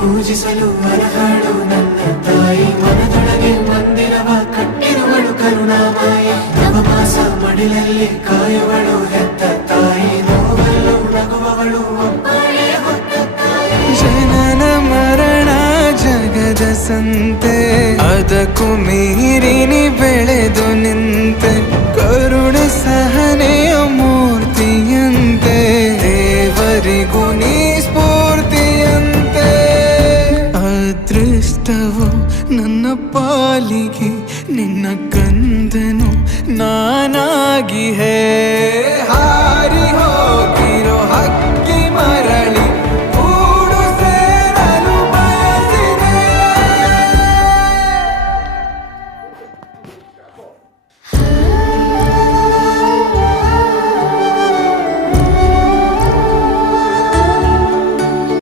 ಪೂಜಿಸಲು ಅರ್ಹಳು ನನ್ನ ತಾಯಿ. ಮನದೊಳಗೆ ಮಂದಿರವ ಕಟ್ಟಿರುವಳು ಕರುಣಾಮಾಯಿ. ನವಮಾಸ ಮಡಿಲಲ್ಲಿ ಕಾಯುವಳು ಹೆತ್ತ ತಾಯಿ. ನೋವಲ್ಲೂ ನಗುವವಳು ಒಬ್ಬಳೇ ಹೊತ್ತ ತಾಯಿ. ಜನನ ಮರಣ ಜಗದ ಸಂತೆ, ಅದಕ್ಕೂ ಮೀರಿನಿ ಬೆಳೆದು ನಿಂತೆ. ಕರುಣೆ ಸಹನೆಯ ಮೂರ್ತಿಯಂತೆ, ದೇವರಿಗೂ ನೀ ಸ್ಫೂರ್ತಿಯಂತೆ. ಅದೃಷ್ಟವು ನನ್ನ ಪಾಲಿಗೆ ನಿನ್ನ ಕಂದನು ನಾನಾಗಿ ಹೇ